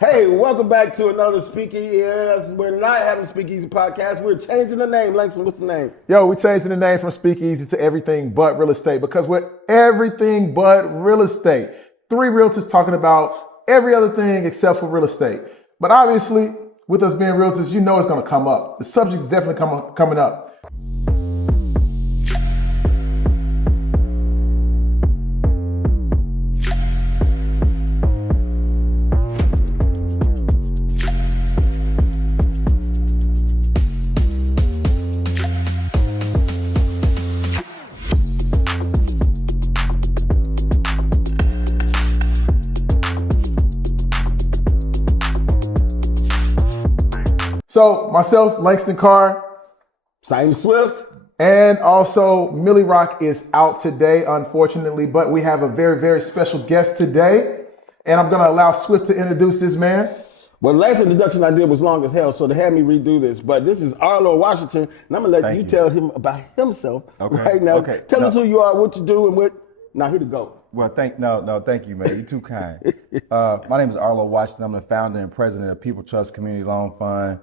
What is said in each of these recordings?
Hey, welcome back to another Speakeasy. Yes, we're not having Speakeasy podcast. We're changing the name. Langston, what's the name? Yo, we're changing the name from Speakeasy to Everything But Real Estate because we're everything but real estate. Three realtors talking about every other thing except for real estate. But obviously, with us being realtors, you know it's going to come up. The subject's definitely coming up. So myself, Langston Carr, Simon Swift, and also Millie Rock is out today, unfortunately, but we have a very, very special guest today, and I'm going to allow Swift to introduce this man. Well, the last introduction I did was long as hell, so they had me redo this. But this is Arlo Washington, and I'm going to let you tell him about himself right now. Tell us who you are, what you do, and what. Now, here to go. Well, thank you, man. You're too kind. My name is Arlo Washington. I'm the founder and president of People Trust Community Loan Fund,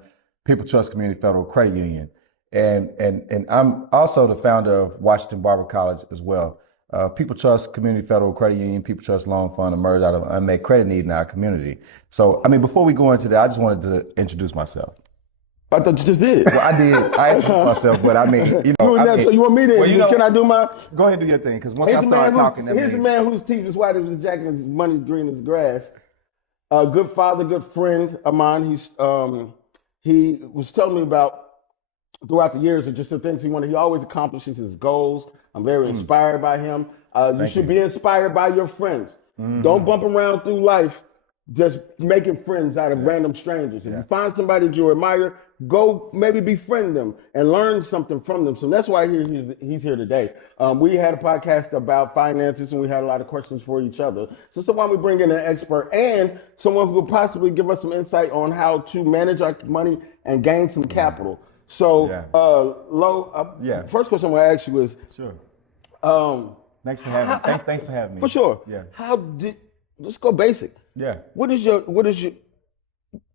People Trust Community Federal Credit Union, and I'm also the founder of Washington Barber College as well. People Trust Community Federal Credit Union, People Trust Loan Fund emerged out of an unmet credit need in our community. So, I mean, before we go into that, I just wanted to introduce myself. I thought you just did. Well, I did. I introduced myself, but I mean, you know. So you want me to? Well, can I do my? Go ahead and do your thing, because once I start talking, here's a man whose teeth is white as his jacket and his money's green as grass. A good father, good friend of mine. He was telling me about throughout the years of just the things he wanted. He always accomplishes his goals. I'm very inspired by him. You should be inspired by your friends. Don't bump around through life just making friends out of random strangers. If you find somebody that you admire, go maybe befriend them and learn something from them. So that's why he's here today. We had a podcast about finances and we had a lot of questions for each other. So why don't we bring in an expert and someone who could possibly give us some insight on how to manage our money and gain some capital. So, first question I want to ask you is, thanks for having me. Thanks for having me. For sure. Yeah. Let's go basic. Yeah. What is your,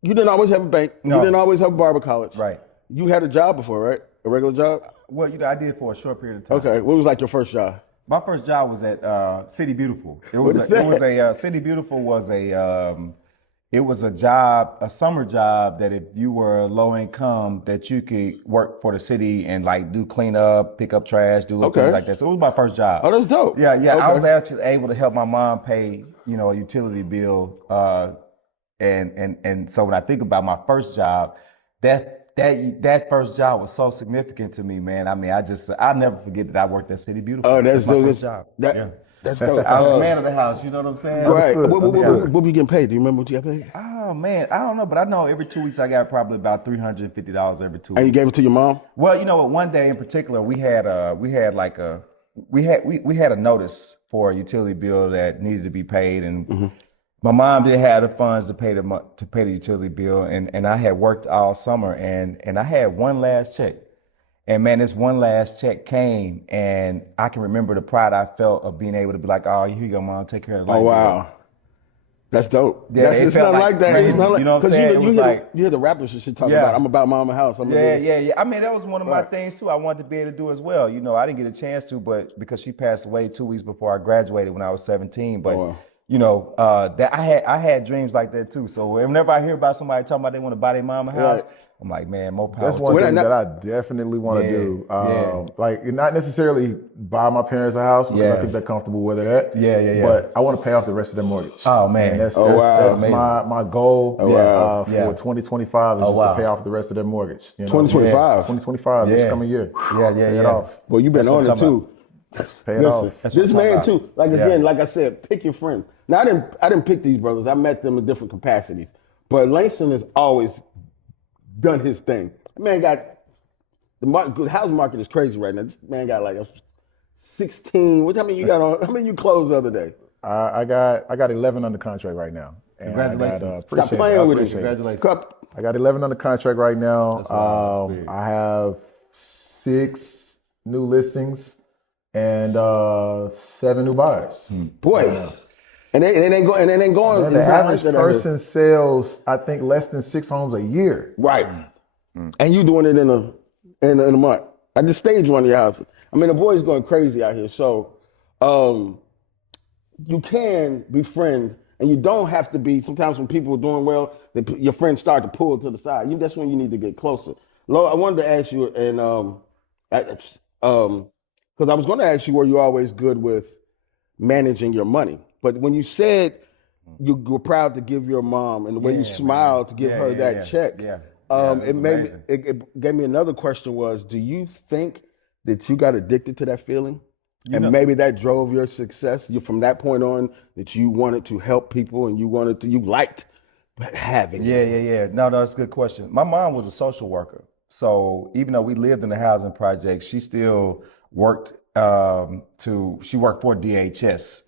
you didn't always have a bank. No. You didn't always have a barber college. Right. You had a job before, right? A regular job? Well, I did for a short period of time. Okay. What was like your first job? My first job was at City Beautiful. City Beautiful was a job, a summer job that if you were low income, that you could work for the city and like do cleanup, pick up trash, do little things like that. So it was my first job. Oh, that's dope. Yeah. Okay. I was actually able to help my mom pay, a utility bill. And so when I think about my first job, that first job was so significant to me, man. I mean, I'll never forget that I worked at City Beautiful. Oh, that's my first job. That's dope. I was the man of the house, you know what I'm saying? Right. What were you getting paid? Do you remember what you got paid? Oh, man, I don't know, but I know every 2 weeks I got probably about $350 every 2 weeks. And you gave it to your mom? Well, you know what? One day in particular, we had a notice for a utility bill that needed to be paid, and my mom didn't have the funds to pay the utility bill, and I had worked all summer, and I had one last check. And man, this one last check came, and I can remember the pride I felt of being able to be like, "Oh, here you go, mom, take care of the life." Oh wow, that's dope. Yeah, it's not like that. Man, it's not like, you know what I'm saying? You hear the rappers and shit talking about, "I'm about mama house." Yeah. I mean, that was one of my things too. I wanted to be able to do as well. I didn't get a chance to, but because she passed away 2 weeks before I graduated when I was 17. But that I had dreams like that too. So whenever I hear about somebody talking about they want to buy their mama house, I'm like, man, more power. That's one thing that I definitely want to do. Like, not necessarily buy my parents a house because I think they're comfortable where they're at. Yeah. But I want to pay off the rest of their mortgage. Oh man, that's my goal for 2025 is just to pay off the rest of their mortgage. 2025. 2025 this coming year. Pay it off. Well, you've been on it too. Pay it off. This man too. Like again, like I said, pick your friends. Now I didn't pick these brothers. I met them in different capacities. But Langston has always done his thing. The man got the house market is crazy right now. This man got like a 16. How many you got on? How many you closed the other day? I got 11 under contract right now. And congratulations! Stop playing with it. Congratulations! I got 11 under contract right now. I have 6 new listings and 7 new buyers. Boy. And it ain't going. And it ain't going. And the it's not like average that out here. person sells, I think, less than 6 homes a year. Right. And you doing it in a month. I just staged one of your houses. I mean, the boy's going crazy out here. So you can befriend, and you don't have to be. Sometimes when people are doing well, your friends start to pull to the side. That's when you need to get closer. Lo, I wanted to ask you, and because I was going to ask you, were you always good with managing your money? But when you said you were proud to give your mom, and the way you smiled to give her that check, it gave me another question: was, do you think that you got addicted to that feeling? And maybe that drove your success. You from that point on that you wanted to help people and you liked having. Yeah. No, that's a good question. My mom was a social worker, so even though we lived in the housing project, she still worked. She worked for DHS.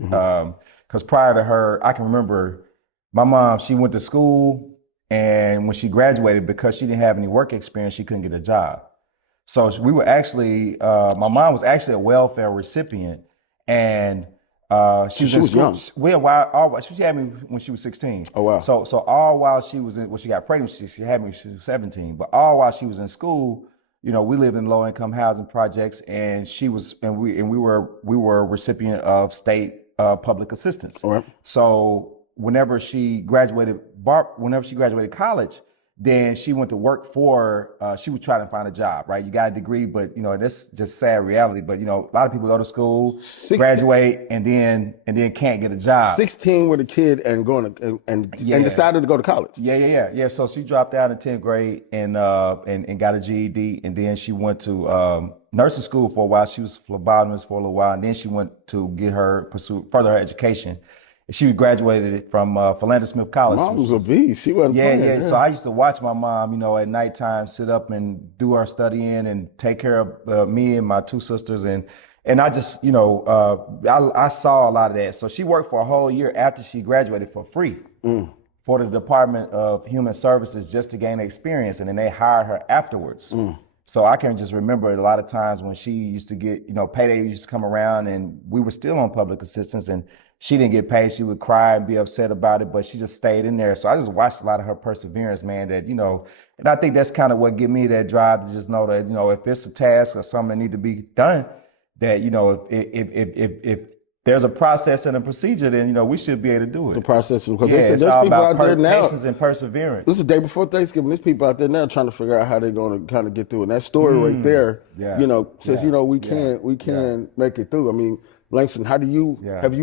Because prior to her, I can remember my mom. She went to school, and when she graduated, because she didn't have any work experience, she couldn't get a job. So we were actually, my mom was actually a welfare recipient, and she was in school. She had me when she was 16. Oh wow! So all while she was in, she got pregnant. She had me when she was 17. But all while she was in school, we lived in low income housing projects, and we were a recipient of state public assistance. All right. So whenever she graduated college, then she went to work for, she was trying to find a job, right? You got a degree, but that's just sad reality. But a lot of people go to school, graduate, and then can't get a job. 16 with a kid and and decided to go to college. Yeah. So she dropped out in 10th grade and got a GED, and then she went to nursing school for a while. She was phlebotomist for a little while, and then she went to pursue further her education. She graduated from Philander Smith College. Mom was a beast. She wasn't playing. Yeah. So I used to watch my mom, at nighttime, sit up and do her studying and take care of me and my 2 sisters. And I just, I saw a lot of that. So she worked for a whole year after she graduated for free for the Department of Human Services just to gain experience. And then they hired her afterwards. So I can just remember a lot of times when she used to get, payday used to come around and we were still on public assistance and she didn't get paid. She would cry and be upset about it, but she just stayed in there. So I just watched a lot of her perseverance, man, that, and I think that's kind of what gave me that drive to just know that, if it's a task or something that need to be done, that, if there's a process and a procedure, then, we should be able to do it. The process. Because it's all about patience and perseverance. This is the day before Thanksgiving. There's people out there now trying to figure out how they're going to kind of get through. And that story right there, says, we can make it through. I mean, Langston, have you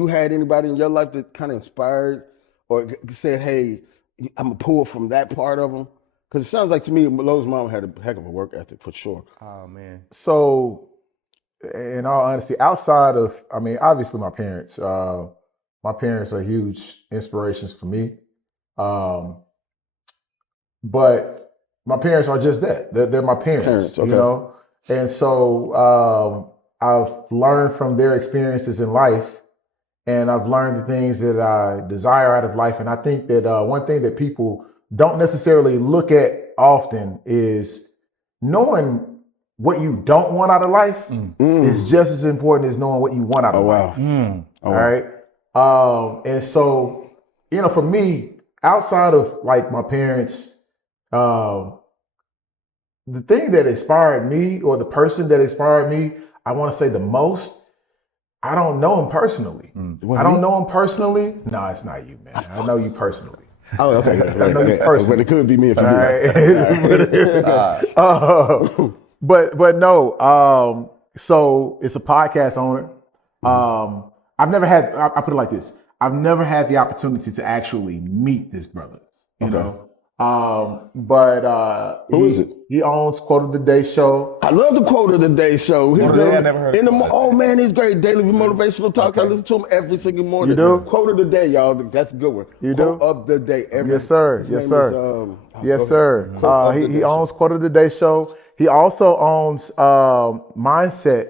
had anybody in your life that kind of inspired or said, hey, I'm going to pull from that part of them? Because it sounds like to me, Lowe's mom had a heck of a work ethic for sure. Oh, man. So, in all honesty, outside of, obviously my parents are huge inspirations for me. But my parents are just that. They're my parents, okay. And so I've learned from their experiences in life, and I've learned the things that I desire out of life. And I think that one thing that people don't necessarily look at often is knowing what you don't want out of life is just as important as knowing what you want out of life. All right. And so, for me, outside of like my parents, the thing that inspired me, or the person that inspired me, I want to say the most, I don't know him personally. I don't know him personally. No, it's not you, man. I know you personally. Oh, okay. I know you personally. But it could be me if you do. But no. So it's a podcast owner. I've never had. I put it like this. I've never had the opportunity to actually meet this brother. You know. But who is it? He owns Quote of the Day Show. I love the Quote of the Day Show. I never heard of it. Oh man, he's great. Daily motivational talk. I listen to him every single morning. You do? Quote of the Day, y'all. That's a good one. You do? Quote of the Day. Yes, sir. Yes, sir. Yes, sir. He owns Quote of the Day Show. He also owns Mindset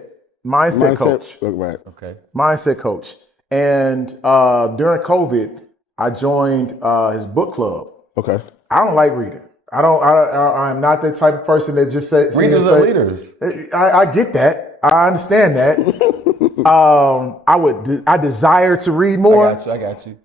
Coach. Right. Okay. Mindset Coach. And during COVID, I joined his book club. Okay. I don't like reading. I'm not that type of person that just says readers are leaders. I get that. I understand that. I desire to read more. I got you.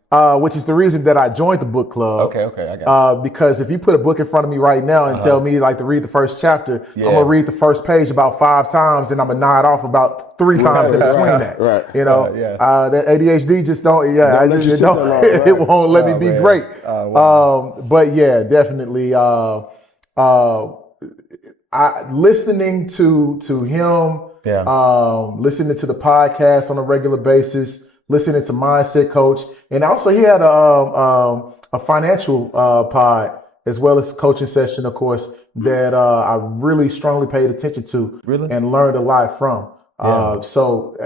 Which is the reason that I joined the book club. Okay, I got Because if you put a book in front of me right now and tell me like to read the first chapter, I'm gonna read the first page about 5 times and I'm gonna nod off about 3 times in between that. Right. You know, that ADHD just don't. Yeah, Don't let you sit that long, right. it won't let me be man. great. Wow. But yeah, definitely. Listening to him, listening to the podcast on a regular basis, listening to Mindset Coach, and also he had a financial pod as well as coaching session, of course, that I really strongly paid attention to and learned a lot from. So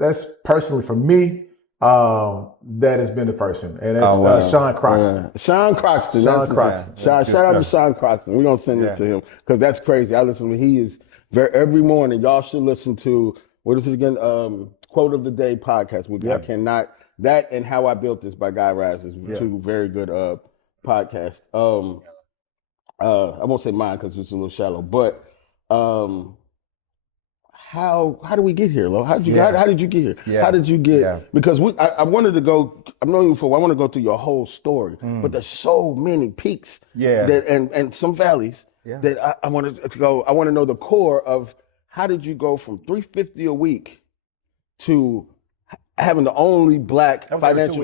that's personally for me. That has been the person, and that's Sean Croxton. Yeah. Sean Croxton. Shout out to Sean Croxton. We're gonna send this to him because that's crazy. I listen to him. He is every morning. Y'all should listen to what is it again? Quote of the Day podcast. I cannot that and How I Built This by Guy Raz is 2 very good podcasts. I won't say mine because it's a little shallow, but how do we get here, Lo? How did you get here? Yeah. How did you get? Because I wanted to go. I've known you before. I want to go through your whole story, but there's so many peaks, and some valleys that I wanted to go. I want to know the core of how did you go from $350 a week to having the only black financial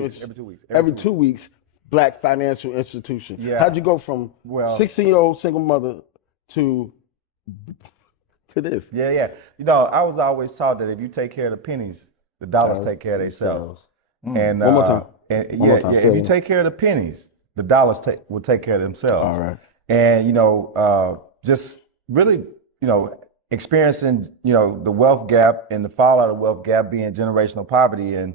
every 2 weeks black financial institution. Yeah. How'd you go from 16-year-old single mother to this? Yeah. You know, I was always taught that if you take care of the pennies, the dollars take care of themselves. And one more time. If you take care of the pennies, the dollars will take care of themselves. All right. And just really, experiencing, the wealth gap and the fallout of wealth gap being generational poverty and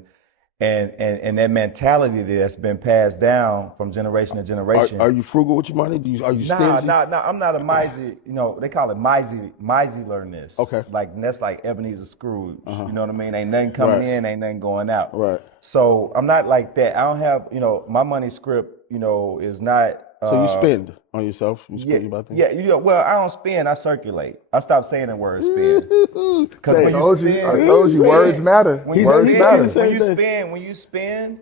that mentality that's been passed down from generation to generation. Are you frugal with your money? Are you stingy? Nah, I'm not a miser. They call it miserliness. Okay. That's like Ebenezer Scrooge. You know what I mean? Ain't nothing coming in, ain't nothing going out. Right. So I'm not like that. I don't have, my money script, is not. So you spend on yourself? You spend about things? Yeah, well, I don't spend, I circulate. I stopped saying the word spend. Because I told you, words matter. Words matter. When you spend,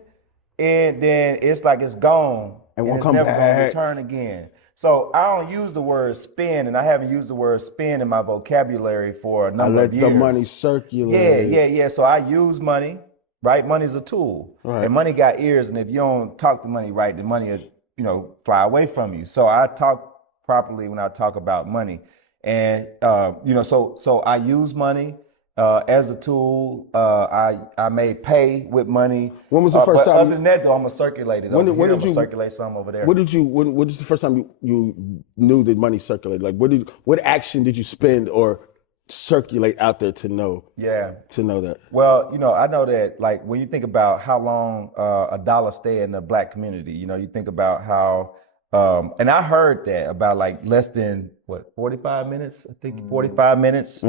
and then it's like it's gone. And it's come never back. going to return again. So I don't use the word spend, and I haven't used the word spend in my vocabulary for a number of years. The money circulate. Yeah. So I use money, right? Money's a tool. Right. And money got ears, and if you don't talk to money right, the money will fly away from you. So I talk properly when I talk about money. And, so I use money as a tool. I may pay with money. When was the first time? Other than that, though, I'm going to circulate it. I'm going to circulate some over there. What is the first time you knew that money circulated? Like, what action did you spend or circulate out there to know? To know that. Well, I know that, like, when you think about how long a dollar stay in the black community, you think about how, and I heard that about like less than 45 minutes. I think 45 minutes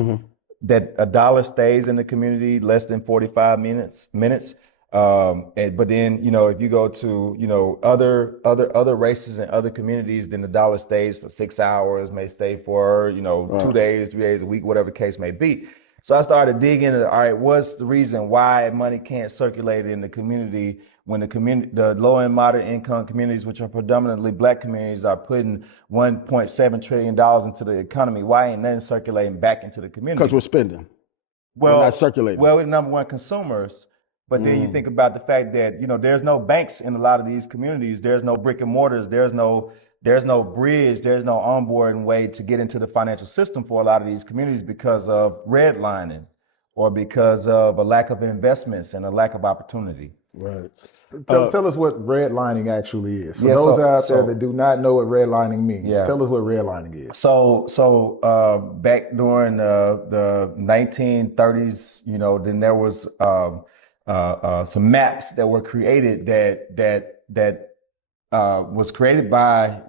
that a dollar stays in the community, less than 45 minutes. But then, if you go to, other races and other communities, then the dollar stays for 6 hours, may stay for, 2 days, 3 days a week, whatever the case may be. So I started digging into, all right, what's the reason why money can't circulate in the community when the low and moderate income communities, which are predominantly black communities, are putting $1.7 trillion into the economy? Why ain't nothing circulating back into the community? Because we're spending. We're not circulating. Well, we're number one consumers. But then you think about the fact that, there's no banks in a lot of these communities. There's no brick and mortars. There's no bridge. There's no onboarding way to get into the financial system for a lot of these communities because of redlining or because of a lack of investments and a lack of opportunity. Right. Tell us what redlining actually is. For those out there that do not know what redlining means, tell us what redlining is. So back during the 1930s, then there was some maps that were created that was created by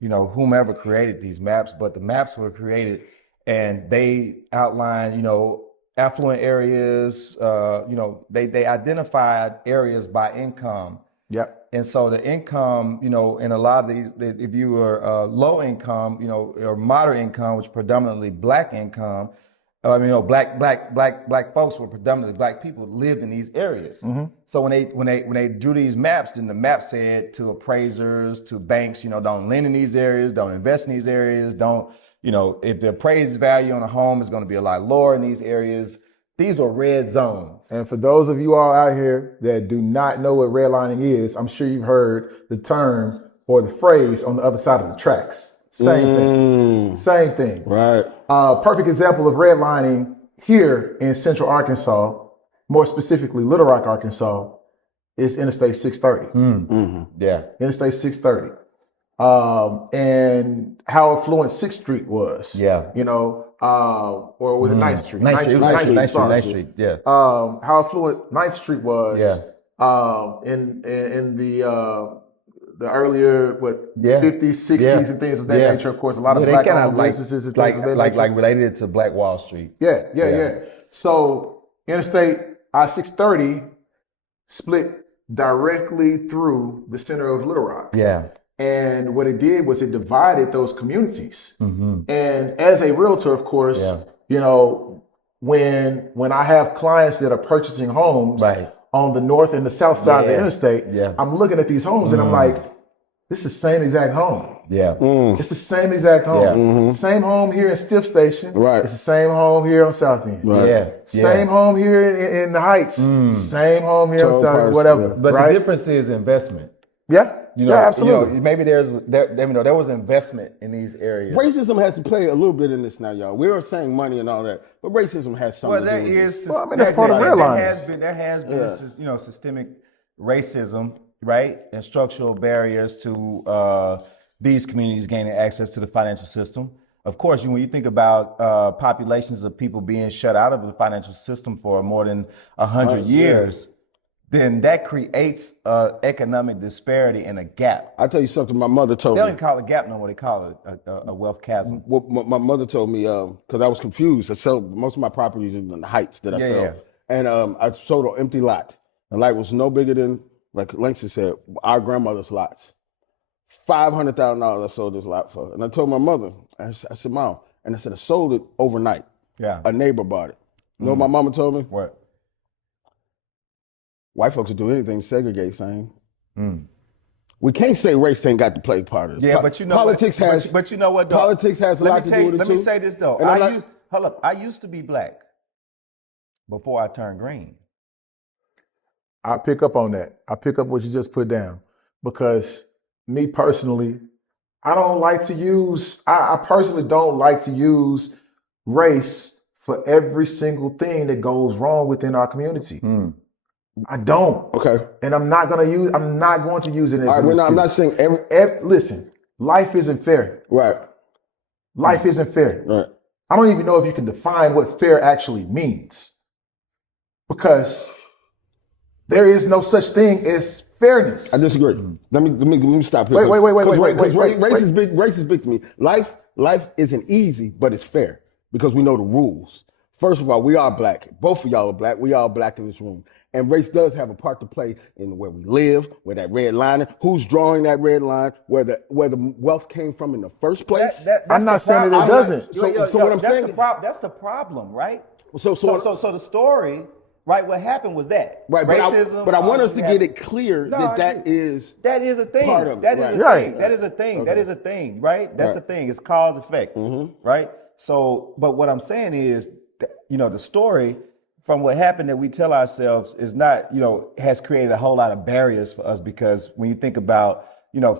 whomever created these maps, but the maps were created and they outlined affluent areas. They identified areas by income. Yep. And so the income, in a lot of these, if you were low income, or moderate income, which predominantly black income, I mean, black folks were predominantly black people lived in these areas. So when they drew these maps, then the map said to appraisers, to banks, don't lend in these areas, don't invest in these areas, don't, if the appraised value on a home is going to be a lot lower in these areas. These were red zones. And for those of you all out here that do not know what redlining is, I'm sure you've heard the term or the phrase on the other side of the tracks. Same thing. Same thing. Right. Perfect example of redlining here in Central Arkansas, more specifically Little Rock, Arkansas, is Interstate 630. Yeah. Interstate 630. And how affluent 6th Street was. Yeah. Or was it 9th Street? 9th Street. Yeah. How affluent 9th Street was. Yeah. In the earlier 50s, 60s, and things of that nature. Of course, a lot of black owned businesses and things of that nature. Like related to Black Wall Street. Yeah. So Interstate I-630 split directly through the center of Little Rock. Yeah. And what it did was it divided those communities. And as a realtor, of course, when I have clients that are purchasing homes on the north and the south side of the interstate, I'm looking at these homes and I'm like, this is the same exact home. Yeah. It's the same exact home. Same home here in Stiff Station. Right. It's the same home here on South End. Right. Yeah. Same home here in the Heights. Same home here on South End, whatever. But the difference is investment. Yeah. Absolutely. Maybe there was investment in these areas. Racism has to play a little bit in this now, y'all. We are saying money and all that, but racism has something to do with it. Well, I mean, that's part of redlining. There has been systemic racism, right, and structural barriers to these communities gaining access to the financial system. Of course, when you think about populations of people being shut out of the financial system for more than 100 years, then that creates economic disparity and a gap. I'll tell you something my mother told They me. don't even call it a gap no more. They call it a wealth chasm. What my mother told me, because I was confused. I sell most of my properties in the Heights that I sell. And I sold an empty lot. The lot was no bigger than, like Langston said, our grandmother's lots. $500,000 I sold this lot for. And I told my mother, I said, Mom, and I said, I sold it overnight. Yeah. A neighbor bought it. You know what my mama told me? What? White folks will do anything to segregate, saying. We can't say race ain't got to play part of this. Yeah, but you know politics what, has. but you know what, though? Politics has a lot to do with it Let too. me say this though. And I used to be black before I turned green. I pick up on that. I pick up what you just put down because me personally, I personally don't like to use race for every single thing that goes wrong within our community. I don't. Okay. And I'm not going to use it as an I'm not excuse. saying Listen, life isn't fair. right. Life isn't fair. Right. I don't even know if you can define what fair actually means because there is no such thing as fairness. I disagree. Let me stop here. Wait. Race is big to me. Life isn't easy, but it's fair because we know the rules. First of all, we are black. Both of y'all are black. We all black in this room. And race does have a part to play in where we live, where that red line, who's drawing that red line, where the wealth came from in the first place. I'm not saying that it doesn't. So what I'm saying, that's the problem, right? So the story, right? What happened was that right, racism. But I want us to get it clear that is a thing. Part of it, That is right. a Right. thing. That is a thing. Okay. That is a thing, right? That's Right. a thing. It's cause effect, right? So, but what I'm saying is, the story from what happened that we tell ourselves is not, has created a whole lot of barriers for us because when you think about,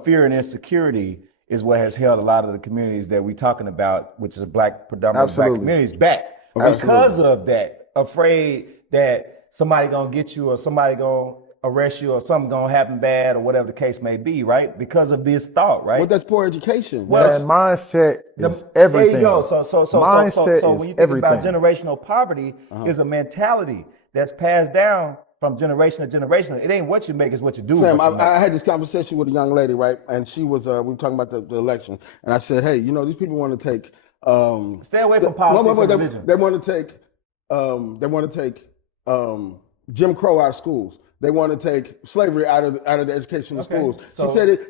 fear and insecurity is what has held a lot of the communities that we're talking about, which is predominantly black communities, back. Because of that, afraid that somebody gonna get you or somebody gonna arrest you or something gonna happen bad or whatever the case may be, right? Because of this thought, right? Well, that's poor education. Man, mindset is everything. There you go. So Mindset when you is think about everything. generational poverty, is a mentality that's passed down from generation to generation. It ain't what you make, it's what you do. with Fam, what you make. I had this conversation with a young lady, right? And she was, we were talking about the election. And I said, hey, these people want to take... Stay away from politics and religion. They want to take Jim Crow out of schools. They want to take slavery out of the educational schools.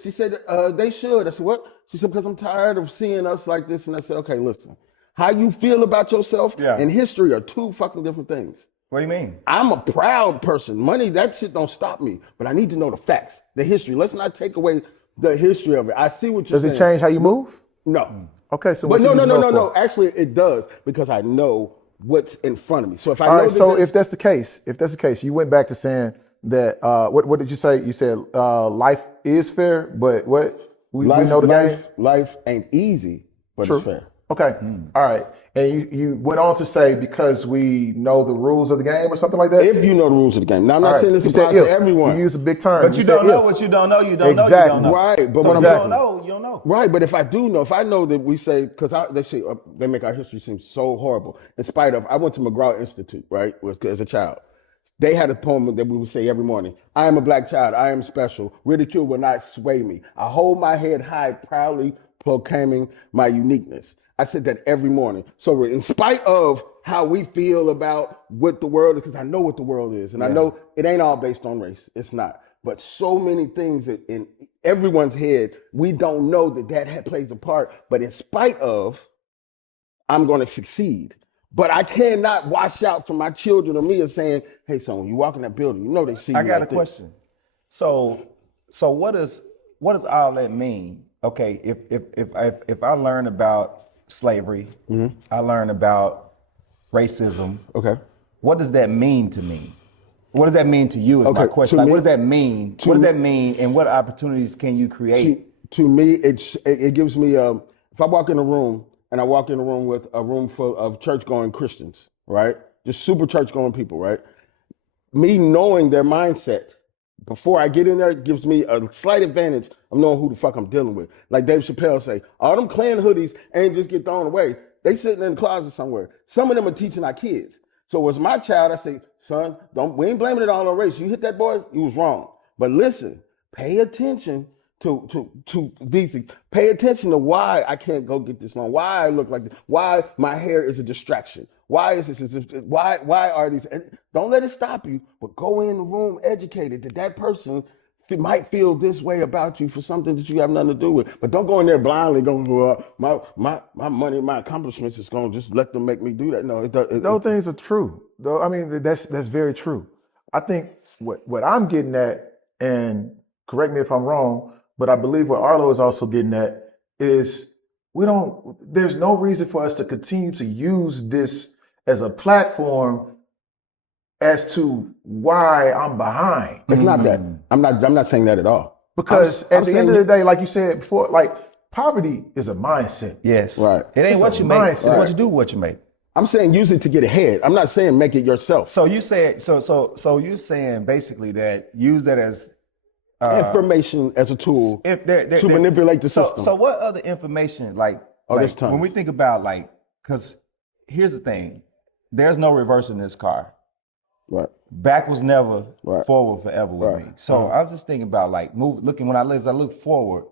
She said they should. I said, what? She said, because I'm tired of seeing us like this. And I said, okay, listen, How you feel about yourself Yeah. and history are two fucking different things. What do you mean? I'm a proud person. Money, that shit don't stop me. But I need to know the facts, the history. Let's not take away the history of it. I see what you're Does saying. it change how you move? No. Okay, so But what you need to know for? no. Actually, it does because I know what's in front of me. So if I All know right, that so this- if that's the case, you went back to saying that, what did you say? You said life is fair, but what? We know the game? life ain't easy, but True. it's fair. Okay, all right. And you went on to say because we know the rules of the game or something like that? If you know the rules of the game. Now, I'm All not right. saying this You said applies to if. everyone. You use a big term. But you said don't know if. what you don't know. You don't know. You Exactly. don't know. Right, but So what if I'm you don't know, you don't know. Right, but if I do know, if I know that we say, because they make our history seem so horrible, in spite of, I went to McGraw Institute, right, as a child. They had a poem that we would say every morning. I am a black child. I am special. Ridicule will not sway me. I hold my head high, proudly proclaiming my uniqueness. I said that every morning. So in spite of how we feel about what the world is, because I know what the world is, and I know it ain't all based on race. It's not. But so many things that in everyone's head, we don't know that plays a part. But in spite of, I'm going to succeed. But I cannot wash out from my children or me and saying, hey, son, when you walk in that building, you know they see you. I got like a this. question. So what does all that mean? Okay, if I learn about slavery, I learn about racism. Okay. What does that mean to me? What does that mean to you? Is my Okay, question. to Like, me- what does that mean? What does that mean, and what opportunities can you create? To me, it gives me if I walk in a room and I walk in a room with a room full of church-going Christians, right? Just super church-going people, right? Me knowing their mindset before I get in there gives me a slight advantage of knowing who the fuck I'm dealing with. Like Dave Chappelle say, all them Klan hoodies ain't just get thrown away. They sitting in the closet somewhere. Some of them are teaching our kids. So as my child, I say, son, we ain't blaming it all on race. You hit that boy, you was wrong. But listen, pay attention to these things. Pay attention to why I can't go get this loan, why I look like this, why my hair is a distraction. Why is this? Why are these? And don't let it stop you, but go in the room educated that person might feel this way about you for something that you have nothing to do with. But don't go in there blindly going, my money, my accomplishments is going to just let them make me do that. No, Those things are true. Though I mean that's very true. I think what I'm getting at, and correct me if I'm wrong, but I believe what Arlo is also getting at is there's no reason for us to continue to use this as a platform as to why I'm behind. It's not that. I'm not saying that at all. Because I'm at the saying end of the day, like you said before, like poverty is a mindset. Yes. Right. It ain't It's what a you make. It's mindset. what you do with what you make. I'm saying use it to get ahead. I'm not saying make it yourself. So you said so you're saying basically that use that as Information as a tool if to manipulate the so, system. So what other information there's tons. when we think about because here's the thing, there's no reverse in this car. Right. Back was never, Right. forward forever with Right. me. So I'm just thinking about looking when I look forward,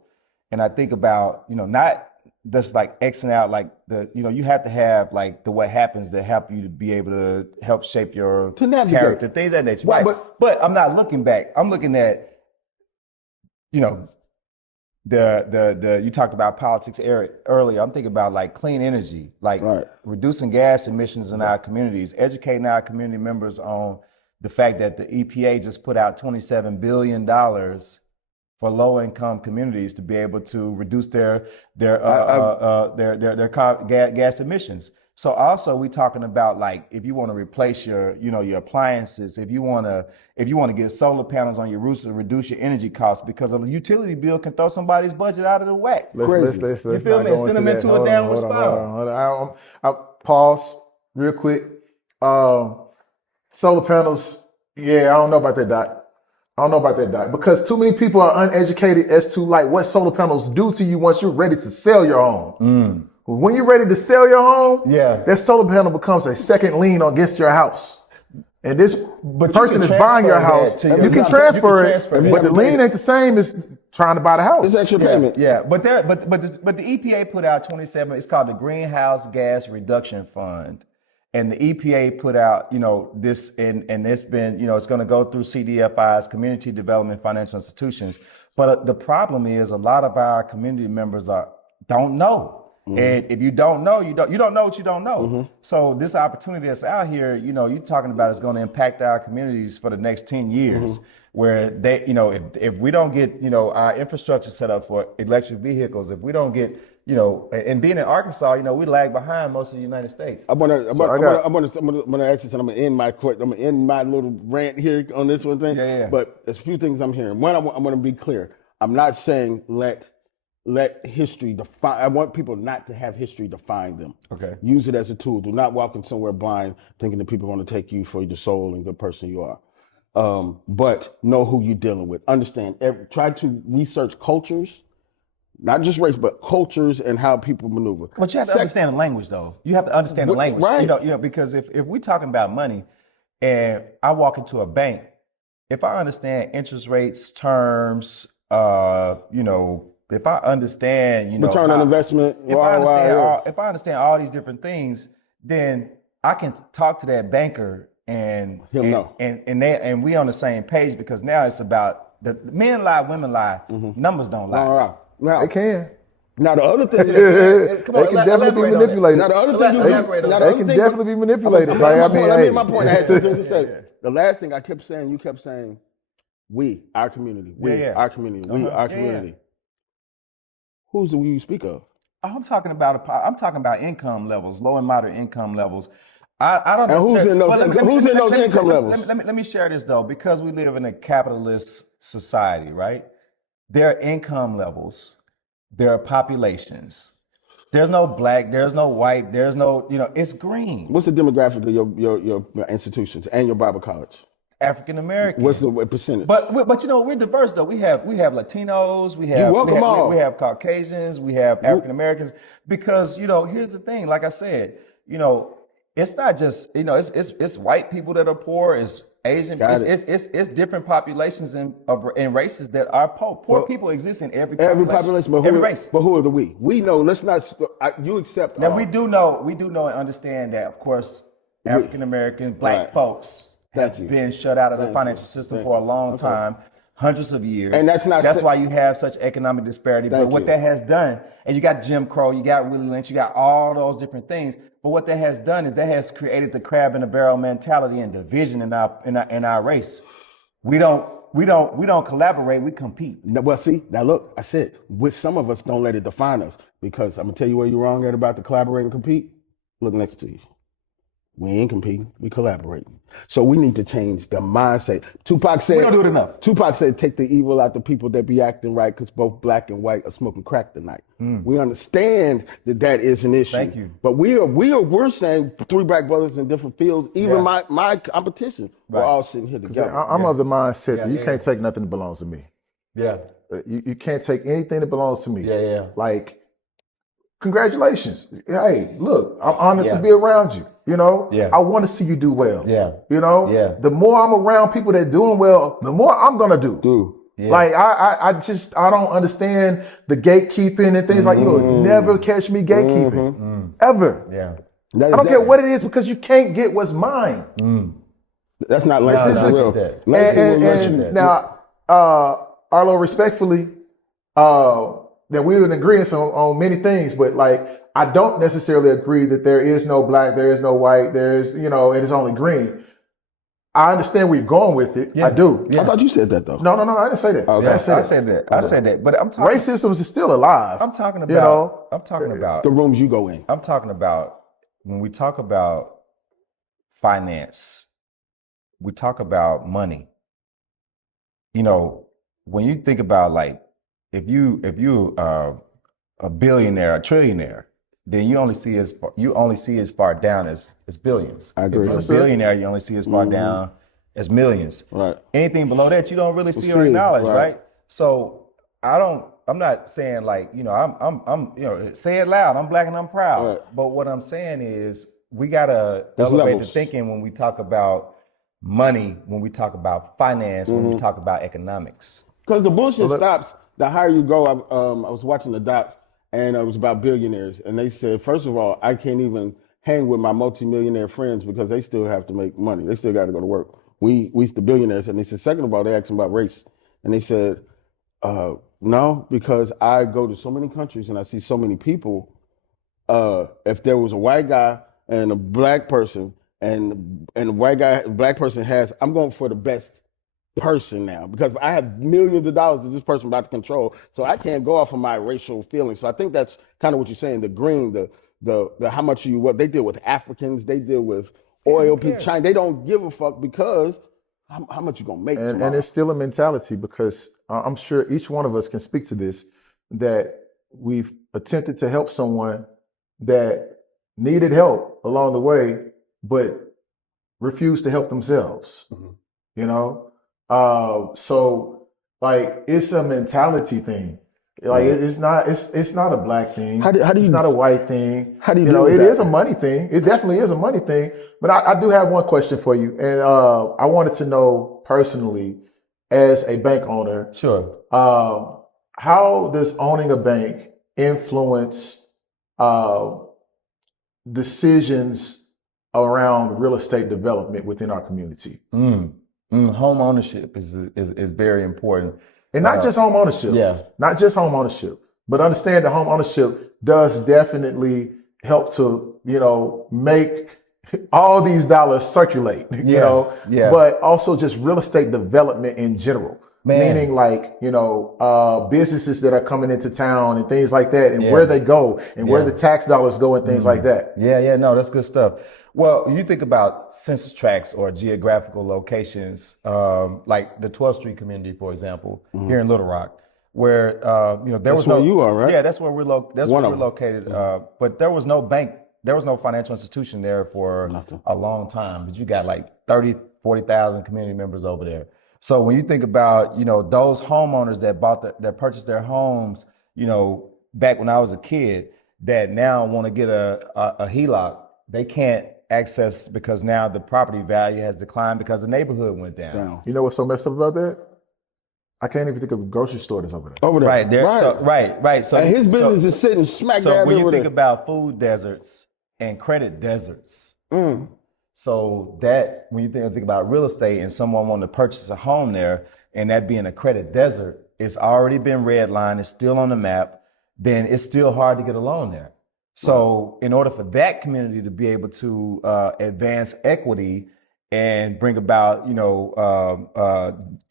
and I think about not just Xing out you have to have the what happens to help you to be able to help shape your To navigate. character, things of that nature. Right, Right. But I'm not looking back. I'm looking at the you talked about politics earlier. I'm thinking about clean energy, Right. reducing gas emissions in our communities, educating our community members on the fact that the EPA just put out $27 billion for low-income communities to be able to reduce their gas emissions. So also we talking about if you want to replace your appliances, if you want to get solar panels on your roofs to reduce your energy costs, because a utility bill can throw somebody's budget out of the whack. Let's You feel not me? go Send them that. into a Hold on, downward hold on, spiral. hold on. I'll pause real quick. Solar panels, yeah, I don't know about that, Doc. Because too many people are uneducated as to what solar panels do to you once you're ready to sell your home. When you're ready to sell your home, Yeah. that solar panel becomes a second lien against your house. And this But you person can is buying your transfer house. that to your- You can you can transfer it, transfer that. but the lien ain't the same as trying to buy the house. It's extra payment. Yeah, but the EPA put out 27. It's called the Greenhouse Gas Reduction Fund, and the EPA put out this, and it's been it's going to go through CDFIs, Community Development Financial Institutions. But the problem is a lot of our community members don't know. And if you don't know, you don't know what you don't know. So this opportunity that's out here, you're talking about is going to impact our communities for the next 10 years. Where they, if we don't get, our infrastructure set up for electric vehicles, if we don't get, and being in Arkansas, we lag behind most of the United States. I'm gonna ask you something. I'm gonna end my little rant here on this one thing. Yeah. But there's a few things I'm hearing. One, I'm gonna be clear. I'm not saying let history define. I want people not to have history define them. Okay. Use it as a tool. Do not walk in somewhere blind thinking that people are going to take you for the soul and good person you are. But know who you're dealing with. Understand. Try to research cultures, not just race, but cultures and how people maneuver. But you have to understand the language, though. You have to understand the language, right? Because if we're talking about money, and I walk into a bank, if I understand interest rates, terms, if I understand, return on investment. If I understand all these different things, then I can talk to that banker and he'll know. And we on the same page, because now it's about the men lie, women lie, numbers don't lie. All right. Now, They can. Now the other thing, They can definitely be manipulated. Now the other thing, They can definitely be manipulated. My point. I had two things to say. The last thing I kept saying, you kept saying, we, our community, our community, our community. Who's the we you speak of? I'm talking about income levels, low and moderate income levels. I don't. And who's in those income levels? Let me share this though, because we live in a capitalist society, right? There are income levels, there are populations. There's no black, there's no white, there's no, it's green. What's the demographic of your institutions and your Bible college? African American. What's the percentage? But we're diverse though. We have Latinos, we have Caucasians, we have African Americans. Because here's the thing. Like I said, it's not just it's white people that are poor. It's Asian. It's different populations and races that are poor. Poor people exist in every population, but every race. But who are the we? We know. Let's not. You accept. Now we do know and understand that, of course, African American Black folks have been shut out of the financial system for a long time, hundreds of years. And that's why you have such economic disparity. But what that has done, and you got Jim Crow, you got Willie Lynch, you got all those different things. But what that has done is that has created the crab in the barrel mentality and division in our race. We don't collaborate, we compete. Well, see, now look, I said, with some of us, don't let it define us, because I'm gonna tell you where you're wrong at about the collaborate and compete. Look next to you. We ain't competing, we collaborating. So we need to change the mindset. Tupac said, we don't do it enough. Tupac said, take the evil out the people that be acting right, because both black and white are smoking crack tonight. We understand that is an issue. Thank you. But we're saying three black brothers in different fields, even my competition, we're all sitting here together. I'm of the mindset that you can't take nothing that belongs to me. Yeah. You can't take anything that belongs to me. Yeah. Like, congratulations. Hey, look, I'm honored to be around you. I want to see you do well. Yeah. The more I'm around people that doing well, the more I'm gonna do. Yeah. Like I don't understand the gatekeeping and things like you'll never catch me gatekeeping ever. Yeah. I don't care what it is, because you can't get what's mine. That's not like that's real. And now, Arlo, respectfully, that we're in agreement on many things, but like, I don't necessarily agree that there is no black, there is no white, there is, it is only green. I understand where you're going with it. Yeah. I do. Yeah. I thought you said that though. No, I didn't say that. Okay. I said that. But I'm talking. Racism is still alive. I'm talking about. I'm talking about the rooms you go in. I'm talking about when we talk about finance, we talk about money. When you think about, like, if you a billionaire, a trillionaire, then you only see as far down as billions. I agree. If you're a billionaire, you only see as far down as millions. Right. Anything below that, you don't really see or acknowledge, right? So I'm not saying, like, I'm say it loud, I'm black and I'm proud. Right. But what I'm saying is we gotta elevate the thinking when we talk about money, when we talk about finance, when we talk about economics. Because the bullshit stops the higher you go. I was watching the doc, and it was about billionaires, and they said, first of all, I can't even hang with my multimillionaire friends because they still have to make money. They still got to go to work. We the billionaires, and they said, second of all, they asked them about race, and they said, no, because I go to so many countries and I see so many people if there was a white guy and a black person, and black person has, I'm going for the best person now because I have millions of dollars that this person about to control, so I can't go off of my racial feelings. So I think that's kind of what you're saying. The green, the how much what they deal with Africans, they deal with oil people, China. They don't give a fuck because how much you gonna make tomorrow. And it's still a mentality because I'm sure each one of us can speak to this, that we've attempted to help someone that needed help along the way, but refused to help themselves. You know, so like it's a mentality thing. Like it's not a black thing. How do you, it's not a white thing. How do you, you know? It is a money thing. It definitely is a money thing. But I do have one question for you, and I wanted to know personally, as a bank owner, Sure. How does owning a bank influence decisions around real estate development within our community? Home ownership is very important. And not just home ownership. Yeah. Not just home ownership, but understand that home ownership does definitely help to, make all these dollars circulate, but also just real estate development in general. Meaning like, businesses that are coming into town and things like that, and where they go and where the tax dollars go and things like that. No, that's good stuff. Well, you think about census tracts or geographical locations, like the 12th Street community, for example, here in Little Rock, where there was no. Where you are, right? Yeah, that's where we're located. But there was no bank, there was no financial institution there for a long time. But you got like 30, 40,000 community members over there. So when you think about those homeowners that purchased their homes, back when I was a kid, that now want to get a HELOC, they can't access because now the property value has declined because the neighborhood went down. You know what's so messed up about that? I can't even think of a grocery store that's over there. Over there. Right there. Right. So, right. So and his business is sitting smack So down when you over think there. about food deserts and credit deserts, so that when you think about real estate and someone wanting to purchase a home there, and that being a credit desert, it's already been redlined, it's still on the map, then it's still hard to get a loan there. So in order for that community to be able to advance equity and bring about,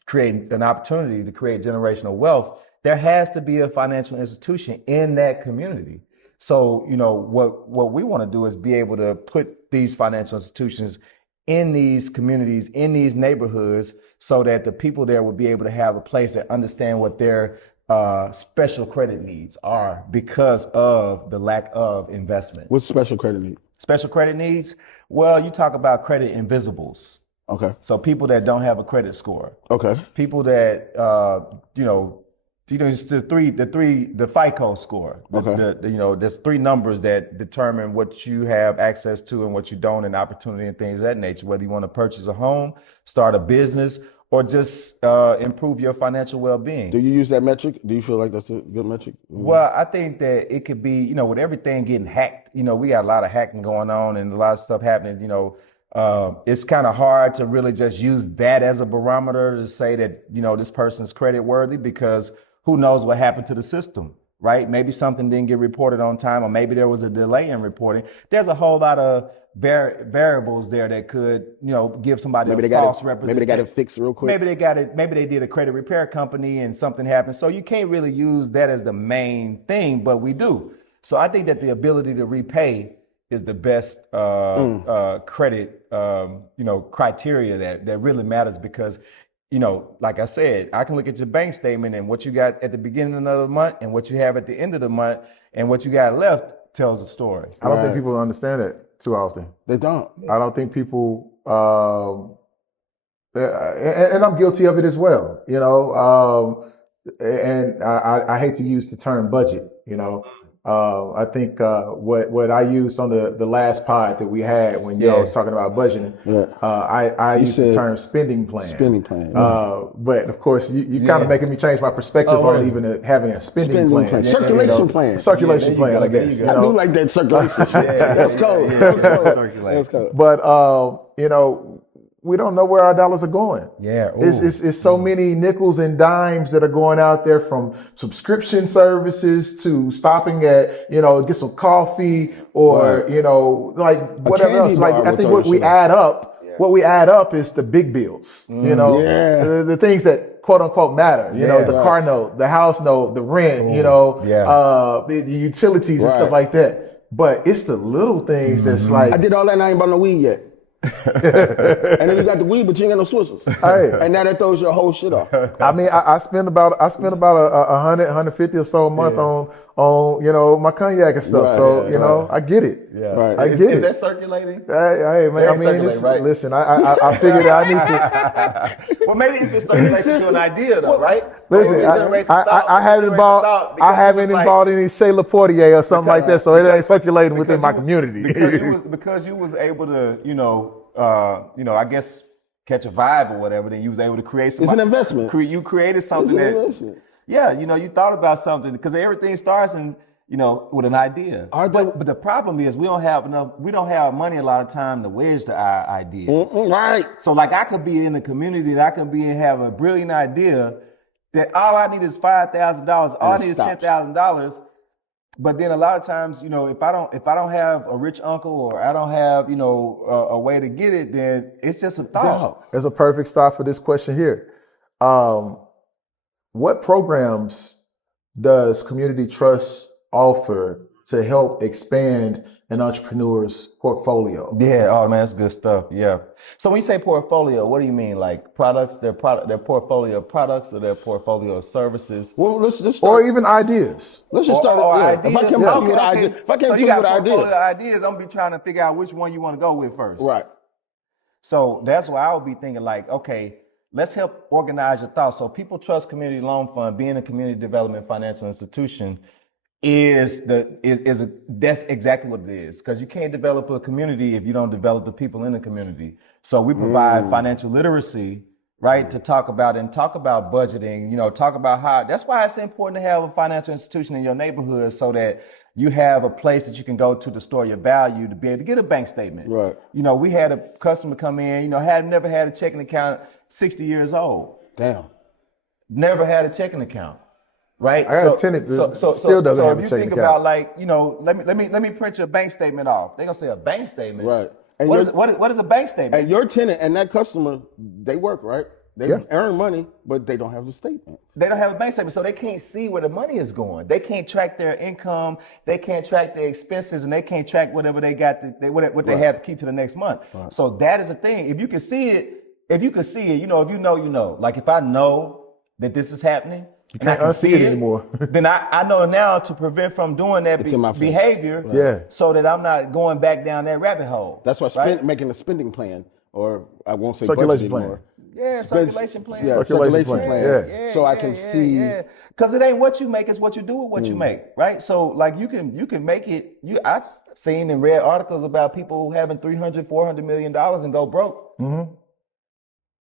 create an opportunity to create generational wealth, there has to be a financial institution in that community. So, what we want to do is be able to put these financial institutions in these communities, in these neighborhoods, so that the people there will be able to have a place that understand what their special credit needs are because of the lack of investment. What's special credit need? Special credit needs? Well, you talk about credit invisibles. Okay. So people that don't have a credit score. Okay. People that, it's the FICO score. There's three numbers that determine what you have access to and what you don't, and opportunity and things of that nature, whether you want to purchase a home, start a business, or just improve your financial well-being. Do you use that metric? Do you feel like that's a good metric? Well, I think that it could be, with everything getting hacked, we got a lot of hacking going on and a lot of stuff happening, it's kind of hard to really just use that as a barometer to say that, this person's credit worthy, because who knows what happened to the system, right? Maybe something didn't get reported on time, or maybe there was a delay in reporting. There's a whole lot of variables there that could, give somebody a false representation. Maybe they got it fixed real quick. Maybe they did a credit repair company and something happened. So you can't really use that as the main thing, but we do. So I think that the ability to repay is the best credit, criteria that really matters, because like I said, I can look at your bank statement and what you got at the beginning of the month and what you have at the end of the month and what you got left tells a story. I don't think people understand that too often. They don't. I don't think people, and I'm guilty of it as well, and I hate to use the term budget, I think what I used on the last pod that we had when y'all was talking about budgeting, I used the term spending plan. Spending plan. But of course, you kind of making me change my perspective on even having a spending plan. Circulation plan. Circulation plan, I guess. I do like that circulation. That's cold. That's cold. Circulation. But we don't know where our dollars are going. Yeah. It's so many nickels and dimes that are going out there, from subscription services to stopping at, get some coffee or, like whatever else. candy Like, bar I will think throw what your we shit off. add up, what we add up is the big bills, Yeah. the things that quote unquote matter, the Right. car note, the house note, the rent, the utilities and stuff Right. like that. But it's the little things that's I like, did all that and I ain't bought no weed yet. And then you got the weed, but you ain't got no swishers. Hey. And now that throws your whole shit off. I mean, I spend about a 150 or so a month on my cognac and stuff. Right, so yeah, I get it. Yeah. Right. I get Is it. that circulating? Hey, man. I mean, circulate, right? listen. I figured I need to. Well, maybe if it circulates to an idea, though, right? Listen, Maybe it generates some thought, I haven't generates some bought thought, because I haven't it was bought any Shea Laportier or something like that, so it ain't circulating within my community. because you was able to, I guess catch a vibe or whatever. Then you was able to create some. It's an investment. You created something It's an that, investment. yeah, you thought about something, because everything starts with an idea. But the problem is we don't have money a lot of time to wedge to our ideas. Right. So like I could be in a community that I could be and have a brilliant idea that all I need is $5,000, all I need is $10,000. But then a lot of times, if I don't have a rich uncle, or I don't have, a way to get it, then it's just a thought. There's a perfect start for this question here. What programs does Community Trust offer to help expand an entrepreneur's portfolio? Yeah, oh man, that's good stuff. Yeah. So when you say portfolio, what do you mean? Like products, their portfolio of products, or their portfolio of services? Well, let's just Or start. even ideas? Let's just start. Ideas. If I come to you with ideas, if I So came to you you got with a portfolio ideas, of ideas, I'm gonna be trying to figure out which one you want to go with first. right? So that's why I would be thinking like, okay, let's help organize your thoughts. So People Trust Community Loan Fund, being a community development financial institution, that's exactly what it is. Because you can't develop a community if you don't develop the people in the community. So we provide financial literacy, right, to talk about budgeting, talk about how. That's why it's important to have a financial institution in your neighborhood, so that you have a place that you can go to store your value, to be able to get a bank statement. Right. We had a customer come in, never had a checking account, 60 years old. Damn. Never had a checking account. Right. I got a tenant that still doesn't have a checking account. So if you think about let me print your bank statement off. They're gonna say a bank statement. Right. And what is a bank statement? And your tenant and that customer, they work, right? They earn money, but they don't have the statement. They don't have a bank statement, so they can't see where the money is going. They can't track their income. They can't track their expenses, and they can't track whatever they got, what they have to keep to the next month. Right. So that is the thing. If you can see it, if you know. Like if I know that this is happening, you can't unsee it anymore. Then I know now to prevent from doing that behavior, so that I'm not going back down that rabbit hole. That's why making a spending plan, or I won't say circulation budget plan. Anymore. Yeah, circulation plan. Yeah, circulation plan. Yeah. So I can see. Because it ain't what you make, it's what you do with what you make, right? So like you can make it. I've seen and read articles about people having $300-400 million and go broke. Mm-hmm.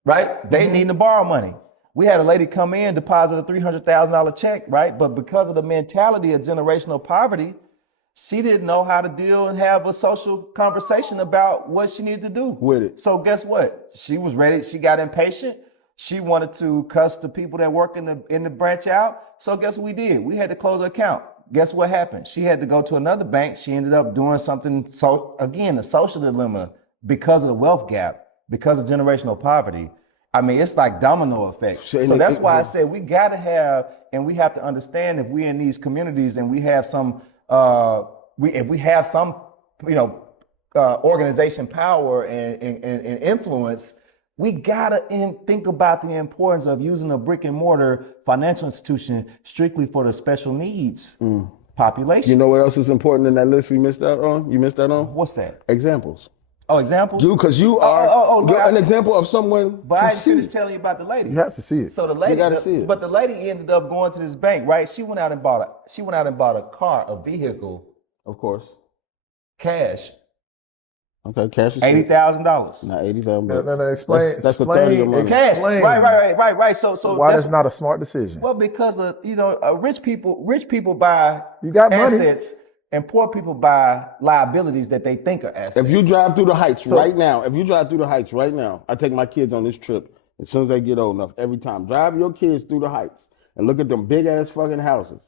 Right? They need to borrow money. We had a lady come in, deposit a $300,000 check, right? But because of the mentality of generational poverty, she didn't know how to deal and have a social conversation about what she needed to do with it. So guess what? She was ready. She got impatient. She wanted to cuss the people that work in the branch out. So guess what we did? We had to close her account. Guess what happened? She had to go to another bank. She ended up doing something. So again, the social dilemma, because of the wealth gap, because of generational poverty. I mean, it's like domino effect. So that's why I said we got to have, and we have to understand, if we're in these communities and we have some, organization power and influence, we gotta think about the importance of using a brick and mortar financial institution strictly for the special needs population. You know what else is important in that list we missed out on? You missed out on? What's that? Examples. Oh, examples? Because you are an example of someone. But I didn't finish telling you about the lady. You have to see it. So the lady, you gotta see it. But the lady ended up going to this bank, right? She went out and bought a car, a vehicle, of course, cash. Okay, cash is $80,000. Not $80,000. No, explain. That's a third of your money. Cash. Right. So why that's not a smart decision? Well, because rich people buy you got assets. and poor people buy liabilities that they think are assets. If you drive through the Heights right now, I take my kids on this trip as soon as they get old enough. Every time, drive your kids through the Heights and look at them big ass fucking houses.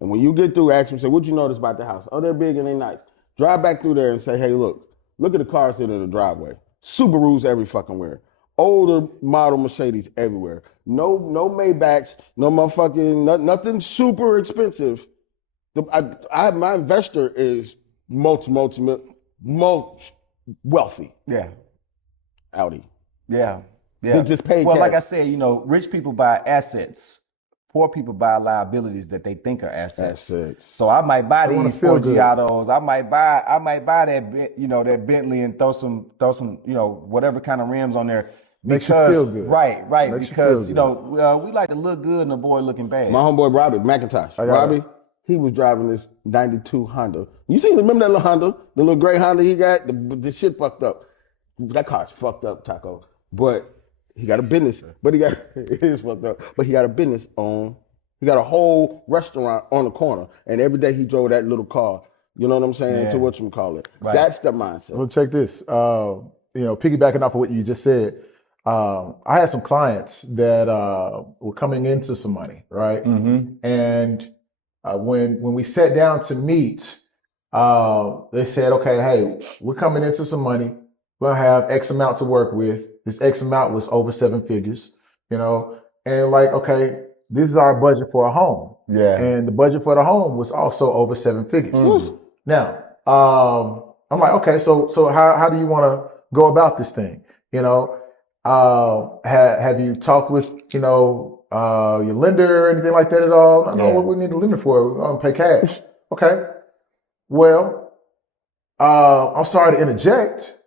And when you get through, ask them, say, "What you notice about the house? Oh, they're big and they're nice." Drive back through there and say, "Hey, look at the cars sitting in the driveway. Subarus every fucking where. Older model Mercedes everywhere. No Maybachs, no motherfucking nothing super expensive." My investor is multi wealthy. Yeah. Audi. Yeah. They just pay Well, cash. like I said, rich people buy assets. Poor people buy liabilities that they think are assets. So I might buy these Forgiatos. I might buy that that Bentley and throw some whatever kind of rims on there. Makes you feel good. Right. Makes Because you feel good. we like to look good and avoid looking bad. My homeboy Robbie McIntosh. Robbie, he was driving this '92 Honda. Remember that little Honda, the little gray Honda he got? The shit fucked up. That car's fucked up, Taco. But he got a business. It is fucked up. But he got a business he got a whole restaurant on the corner. And every day he drove that little car. You know what I'm saying? Yeah. To whatchamacallit. Right. That's the mindset. So check this. Piggybacking off of what you just said, I had some clients that were coming into some money, right? Mm-hmm. And when we sat down to meet, they said, "Okay, hey, we're coming into some money. We'll have X amount to work with. This X amount was over 7 figures, and like, okay, this is our budget for a home. Yeah. And the budget for the home was also over 7 figures. Mm. Now, I'm like, okay, so how do you want to go about this thing? Have you talked with, your lender or anything like that at all? I know what we need a lender for. We're going to pay cash. Okay. Well, I'm sorry to interject,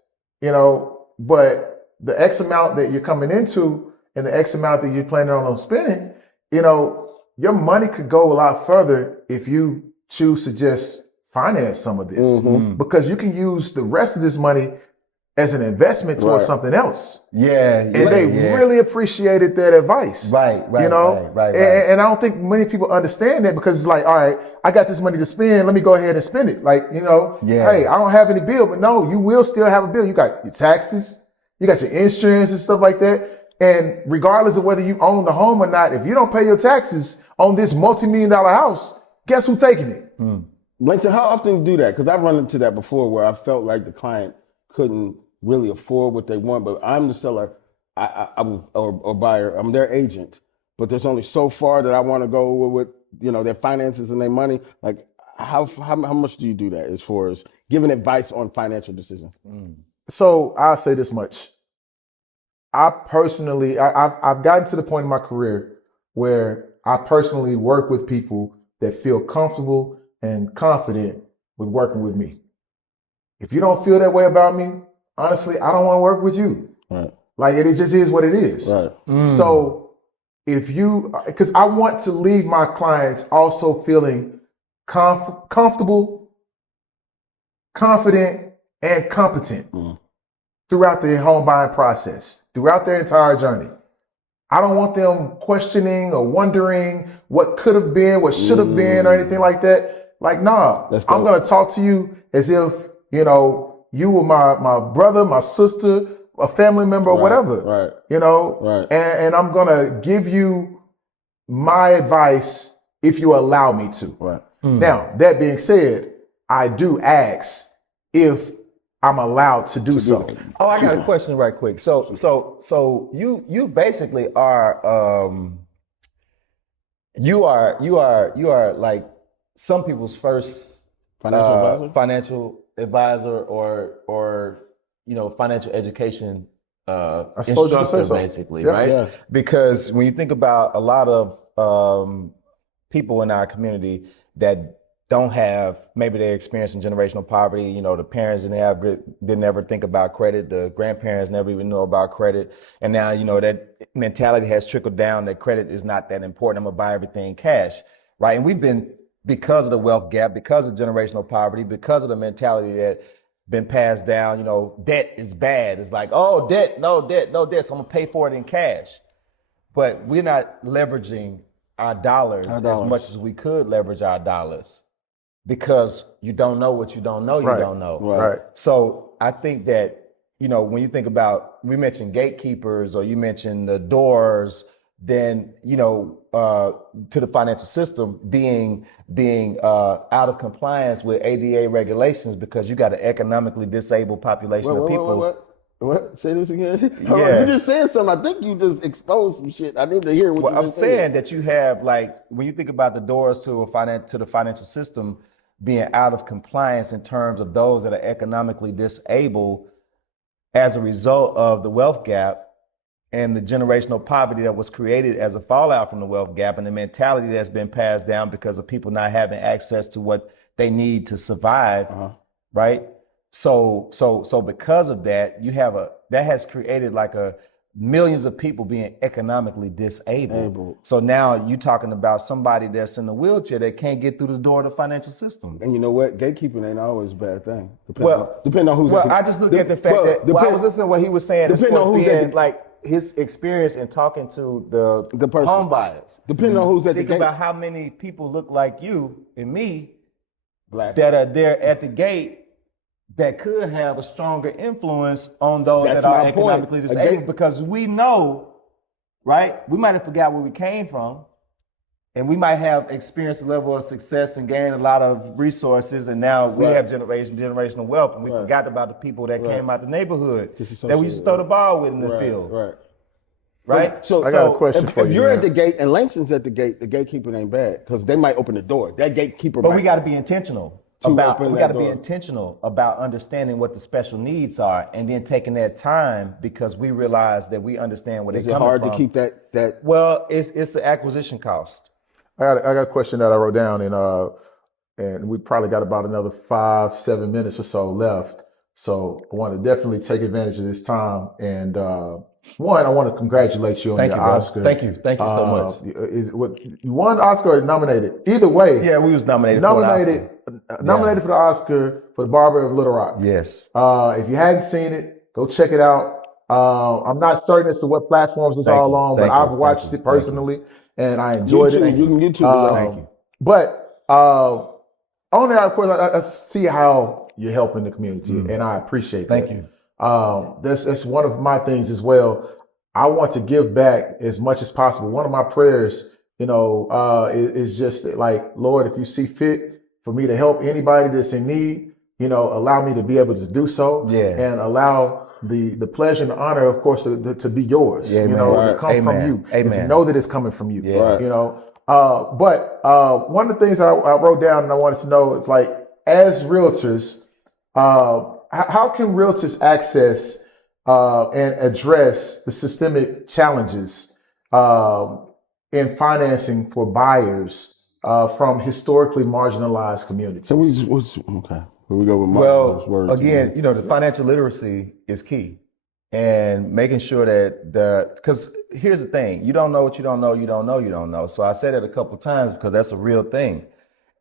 but the X amount that you're coming into and the X amount that you're planning on spending, your money could go a lot further if you choose to just finance some of this, because you can use the rest of this money as an investment towards something else. Yeah. And they really appreciated that advice. Right. And I don't think many people understand that, because it's like, all right, I got this money to spend. Let me go ahead and spend it. Like, hey, I don't have any bill, but no, you will still have a bill. You got your taxes, you got your insurance and stuff like that. And regardless of whether you own the home or not, if you don't pay your taxes on this multi-million-dollar house, guess who's taking it? Langston, how often do you do that? Because I've run into that before where I felt like the client couldn't really afford what they want, but I'm the seller, or buyer, I'm their agent, but there's only so far that I want to go with their finances and their money. Like, how much do you do that as far as giving advice on financial decisions? So I'll say this much. I personally, I've gotten to the point in my career where I personally work with people that feel comfortable and confident with working with me. If you don't feel that way about me, honestly, I don't want to work with you. Right. Like, it just is what it is. Right. So because I want to leave my clients also feeling comfortable, confident, and competent throughout the home buying process, throughout their entire journey. I don't want them questioning or wondering what could have been, what should have been, or anything like that. Like, nah, I'm going to talk to you as if, you were my brother, my sister, a family member, or whatever. Right. And I'm going to give you my advice if you allow me to. Right. Now, that being said, I do ask if I'm allowed to do so. Oh, I got a question right quick. So you basically are you are like some people's first financial advisor or financial education instructor, basically, right? Yeah. Because when you think about a lot of people in our community that don't have, maybe they're experiencing generational poverty, the parents didn't ever think about credit, the grandparents never even know about credit, and now that mentality has trickled down that credit is not that important, I'm gonna buy everything cash, right? And we've been, because of the wealth gap, because of generational poverty, because of the mentality that been passed down, debt is bad. It's like, oh, no debt, so I'm gonna pay for it in cash. But we're not leveraging our dollars as much as we could leverage our dollars. because you don't know what you don't know. You Right. don't know. Right. So I think that, when you think about, we mentioned gatekeepers or you mentioned the doors, then, to the financial system being out of compliance with ADA regulations because you got an economically disabled population of people. What? Say this again? Hold on, Yeah. you just said something. I think you just exposed some shit. I need to hear what Well, you I'm just said. saying that you have, like, when you think about the doors to the financial system being out of compliance in terms of those that are economically disabled as a result of the wealth gap and the generational poverty that was created as a fallout from the wealth gap and the mentality that's been passed down because of people not having access to what they need to survive, right? So because of that, that has created like millions of people being economically disabled. So now you're talking about somebody that's in a wheelchair that can't get through the door of the financial system. And you know what? Gatekeeping ain't always a bad thing. Depending on who's. Well, I just look at the fact that I was listening to what he was saying as far as being like his experience in talking to the person. home buyers. Depending on who's at the gate. Think about how many people look like you and me Black. that are there at the gate that could have a stronger influence on those that are economically disabled, because we know, right? We might have forgot where we came from, and we might have experienced a level of success and gained a lot of resources, and now we have generational wealth, and we forgot about the people that came out the neighborhood that we used to throw the ball with in the field. Right. So I got a question for you. If you're at the gate and Langston's at the gate, the gatekeeper ain't bad because they might open the door. That gatekeeper. But we got to be intentional about. We got to be intentional about understanding what the special needs are, and then taking that time because we realize that we understand where they're coming from. Is it hard to keep that? Well, it's the acquisition cost. I got a question that I wrote down, and we probably got about another 5-7 minutes or so left. So I want to definitely take advantage of this time. And one, I want to congratulate you on your Oscar. Thank you so much. You won Oscar or nominated? Either way. Yeah, we was nominated for the Oscar for The Barber of Little Rock. Yes. If you hadn't seen it, go check it out. I'm not certain as to what platforms it's all on, but I've watched it personally. And I enjoyed it. You can YouTube it. Thank you. But on there, of course, I see how you're helping the community, and I appreciate that. Thank you. That's one of my things as well. I want to give back as much as possible. One of my prayers, is just like, Lord, if you see fit for me to help anybody that's in need, allow me to be able to do so, and allow the pleasure and the honor, of course, to be yours. To come from you, and to know that it's coming from you. But one of the things I wrote down and I wanted to know is, like, as realtors, how can realtors access and address the systemic challenges in financing for buyers from historically marginalized communities? Okay. Here we go with those words. Again, the financial literacy is key, and making sure that because here's the thing: you don't know what you don't know. You don't know you don't know. So I said it a couple of times because that's a real thing.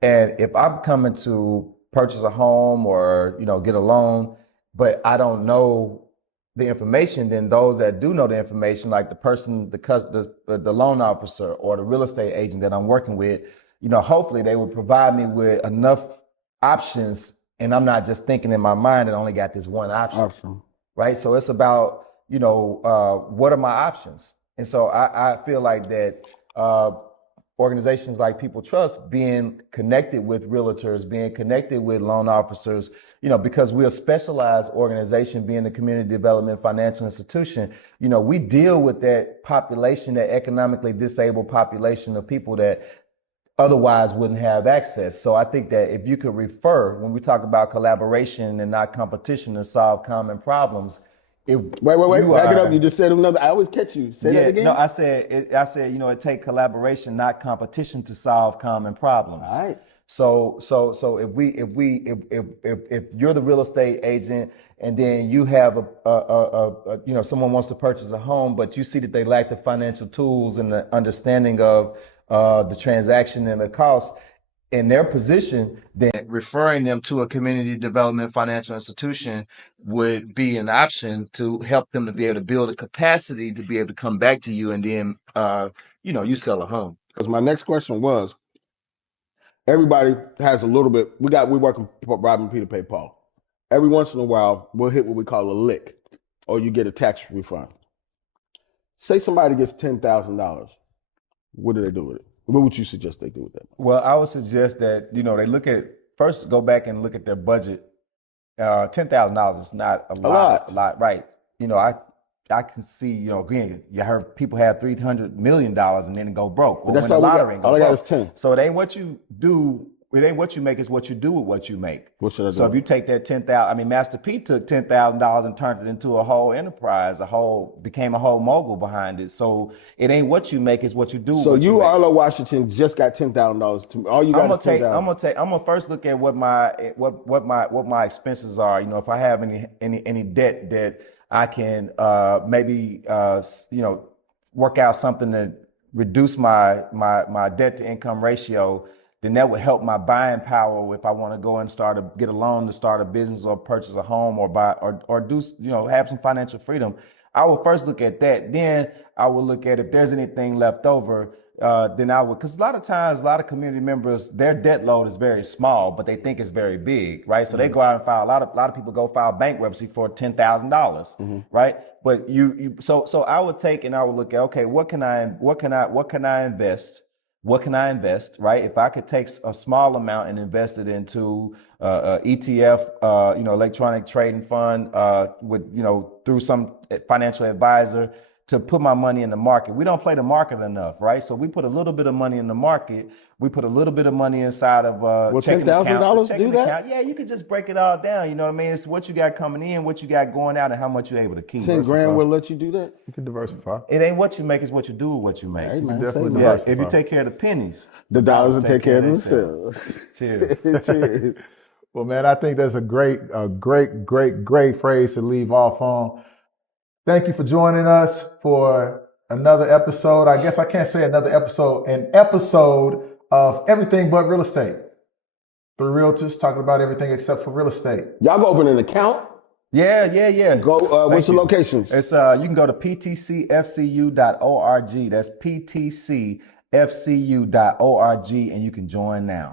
And if I'm coming to purchase a home or get a loan, but I don't know the information, then those that do know the information, like the person, the loan officer or the real estate agent that I'm working with, hopefully they will provide me with enough options. And I'm not just thinking in my mind that I only got this one option, right? So it's about, what are my options? And so I feel like that organizations like People Trust, being connected with realtors, being connected with loan officers, because we're a specialized organization, being a community development financial institution, we deal with that population, that economically disabled population of people that otherwise wouldn't have access. So I think that if you could refer, when we talk about collaboration and not competition to solve common problems. Wait, back it up. You just said another. I always catch you. Say that again. No, I said, it take collaboration, not competition to solve common problems. All right. So if you're the real estate agent and then you have someone wants to purchase a home, but you see that they lack the financial tools and the understanding of the transaction and the cost in their position, then referring them to a community development financial institution would be an option to help them to be able to build a capacity to be able to come back to you, and then you sell a home. Because my next question was, everybody has a little bit. We work in Robin Peter pay Paul. Every once in a while, we'll hit what we call a lick, or you get a tax refund. Say somebody gets $10,000. What do they do with it? What would you suggest they do with that? Well, I would suggest that, they first go back and look at their budget. $10,000 is not a lot, right? I can see, again, you heard people have $300 million and then go broke. But that's all I got is 10. So it ain't what you do. It ain't what you make, it's what you do with what you make. What should I do? So if you take that Master P took $10,000 and turned it into a whole enterprise, became a whole mogul behind it. So it ain't what you make, it's what you do. So you, Arlo Washington, just got $10,000. All you got is $10,000. I'm gonna first look at what my expenses are. If I have any debt that I can maybe work out something to reduce my debt to income ratio, then that would help my buying power if I want to go and get a loan to start a business or purchase a home or buy or do have some financial freedom. I will first look at that. Then I will look at if there's anything left over. Then I would, because a lot of times, a lot of community members, their debt load is very small, but they think it's very big, right? So they go out and file, a lot of people go file bankruptcy for $10,000, right? But so I would take and I would look at, okay, what can I invest? What can I invest, right? If I could take a small amount and invest it into ETF, electronic trading fund, through some financial advisor, to put my money in the market. We don't play the market enough, right? So we put a little bit of money in the market. We put a little bit of money inside of $10,000 do that? Account. Yeah, you can just break it all down. You know what I mean? It's what you got coming in, what you got going out, and how much you're able to keep. 10 grand will let you do that? You can diversify. It ain't what you make, it's what you do with what you make. Hey, man, definitely Yeah, diversify. if you take care of the pennies, the dollars will take care of themselves. Cheers. Cheers. Well, man, I think that's a great phrase to leave off on. Thank you for joining us for another episode. I guess I can't say another episode, an episode of Everything But Real Estate. 3 realtors talking about everything except for real estate. Y'all go open an account? Yeah. Go. What's the locations? It's you can go to ptcfcu.org. That's ptcfcu.org, and you can join now.